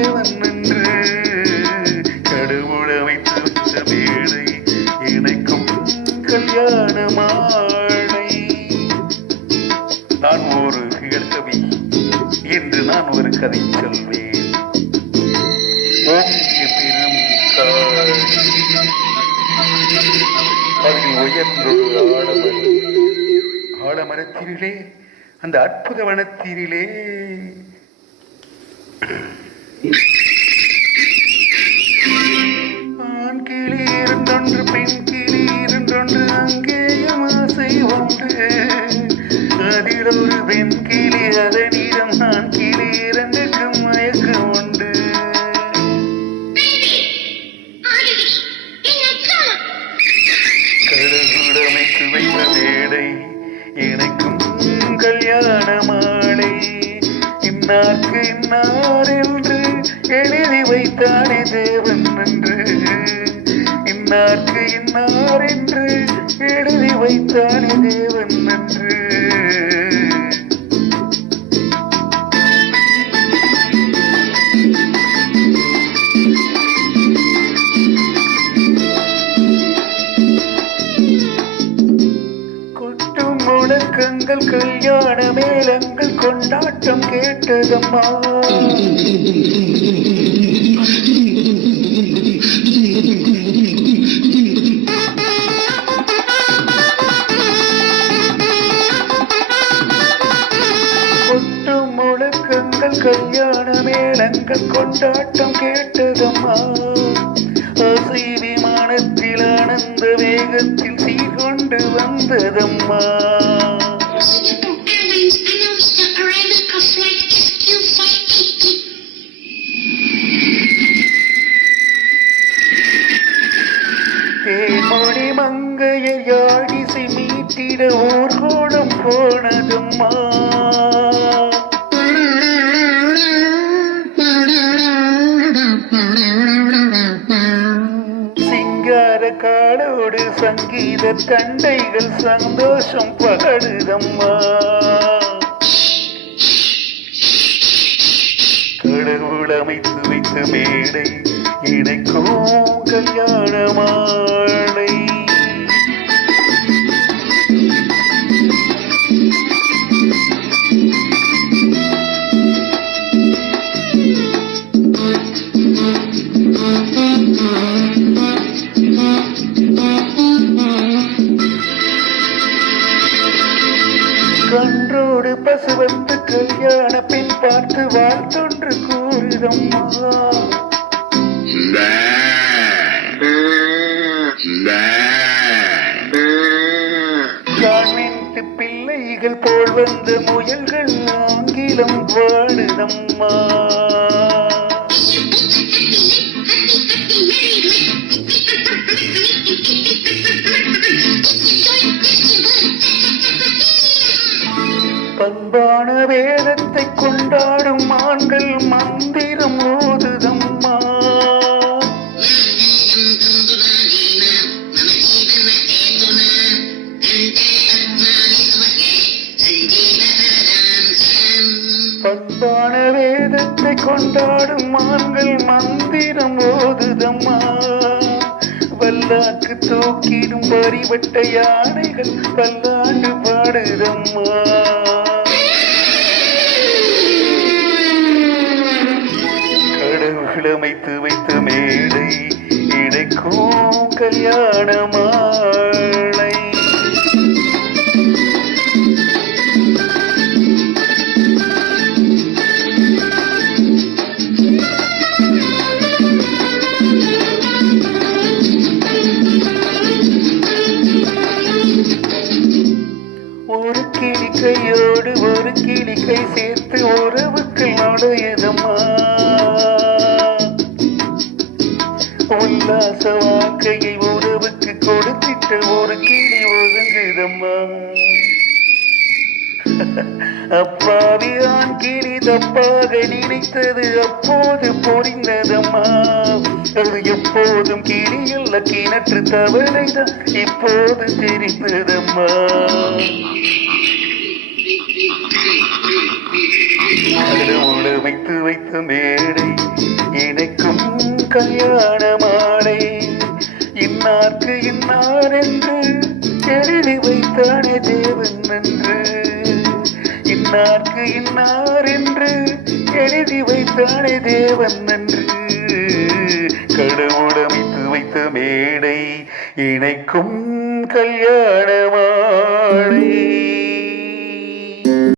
தேவன் நன்று கடவுள் அமைத்து வேளை மேடை இணைக்கும் கல்யாண மாலை நான் ஒரு இயற்கவி என்று நான் ஒரு கதை சொல்வேன் ஓங்கிய பெரும் காடு. அதில் உயர்ந்தொரு ஆலமரம் ஆலமரத்தினிலே அந்த அற்புத வனத்தினிலே ஆண் கிளி இருந்தொன்று பெண் கிளி இருந்தொன்று அங்கேயும் ஆசை உண்டு. அதில் ஒரு பெண் கிளி அதனிடம் ஆண் கிளி இரண்டுக்கும் மயக்கம் உண்டு வைத்த கல்யாண மாலை. இன்னார்க்கு இன்னார் தானே தேவன் என்று. இன்னார்க்கு இன்னார் என்று எழுதி வைத்தானே தேவன் என்று. முழக்கங்கள் கல்யாண மேளங்கள் கொண்டாட்டம் கேட்டதம்மா. கல்யாண மேளங்கள் கொண்டாட்டம் கேட்டதம்மா ஆசை விமானத்தில் ஆனந்த வேகத்தில் சீர்கொண்டு வந்ததம்மா Singapore Airlines announced the arrival of flight SQ580. தேமொழி மங்கையர் யாழிசை மீட்டிட ஊர்கோணம் போனதும்மா காடோடு சங்கீத தண்டைகள் சந்தோஷம் பகடுதம்மா. கடவுள் அமைத்து வைத்த மேடை இணைக்கும் கல்யாணமாள். கன்றோடு பசுவத்து கல்யாண பின் பார்த்து வாழ்த்தொன்று கூறுதம்மா. கான்வென்ட் பிள்ளைகள் போல் வந்த முயல்கள் ஆங்கிலம் பாடுதம்மா கொண்டாடும் ஆண்கள் மந்திரம் ஓதுதம்மா. பண்பான வேதத்தை கொண்டாடும் ஆண்கள் மந்திரம் ஓதுதம்மா. வல்லாக்கு தூக்கிடும் பறிவட்ட யானைகள் பல்லாண்டு பாடுதம்மா. கடவுள் அமைத்து வைத்த மேடை இடைக்கும் கல்யாண மாலை ஒரு கிளி கையோடு ஒரு கிளி கை சேர்த்து உறவுக்கு நுழையுதம்மா. வாழ்க்கையை உறவுக்கு கொடுத்திட்ட ஒரு கிளி ஒழுங்குதம்மா அப்பாவியான் கிளி தப்பாக நினைத்தது அப்போது பொறிந்ததம்மா. அது எப்போதும் கிளி அல்ல கிணற்று தவளைதான் இப்போது தெரிந்ததம்மா. கடவுளை வைத்து வைத்த மேடை இணைக்கும் கல்யாண மாலை. இன்னார்க்கு இன்னார் என்று எழுதி வைத்தானே தேவன் என்று. இன்னார்க்கு இன்னார் என்று எழுதி வைத்தானே தேவன் என்று. கடவுடமைத்து வைத்த மேடை இணைக்கும் கல்யாண மாலை.